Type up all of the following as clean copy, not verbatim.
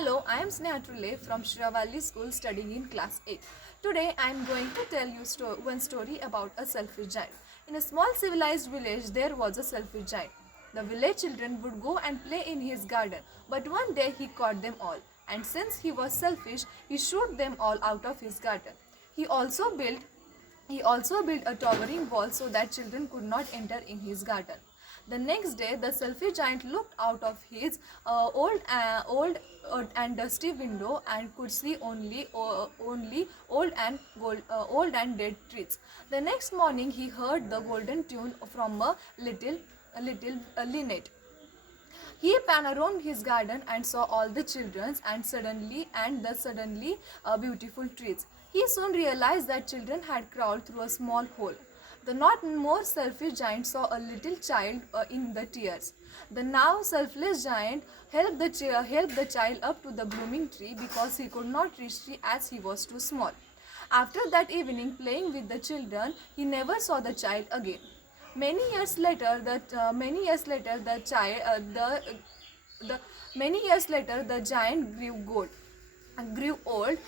Hello, I am Sneha Trulle from Shiva Valley School studying in class 8. Today I am going to tell you one story about a selfish giant. In a small civilized village there was a selfish giant. The village children would go and play in his garden, but one day he caught them all, and since he was selfish, he shot them all out of his garden. He also built a towering wall so that children could not enter in his garden. The next day, the selfish giant looked out of his old and dusty window and could see only old and dead trees. The next morning, he heard the golden tune from a little linnet. He ran around his garden and saw all the children and suddenly beautiful trees. He soon realized that children had crawled through a small hole. The not more selfish giant saw a little child in the tears. The now selfless giant helped the child up to the blooming tree because he could not reach tree as he was too small. After that evening, playing with the children, he never saw the child again. Many years later, the giant grew old.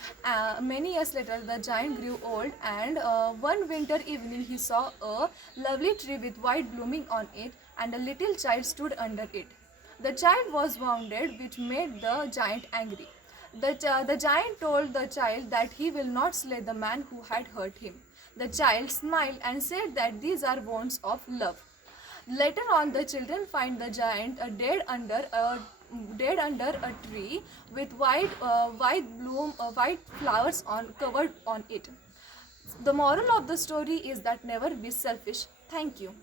Many years later, the giant grew old, and one winter evening he saw a lovely tree with white blooming on it, and a little child stood under it. The child was wounded, which made the giant angry. The giant told the child that he will not slay the man who had hurt him. The child smiled and said that these are wounds of love. Later on, the children find the giant dead under a tree with white flowers covered on it. The moral of the story is that never be selfish. Thank you.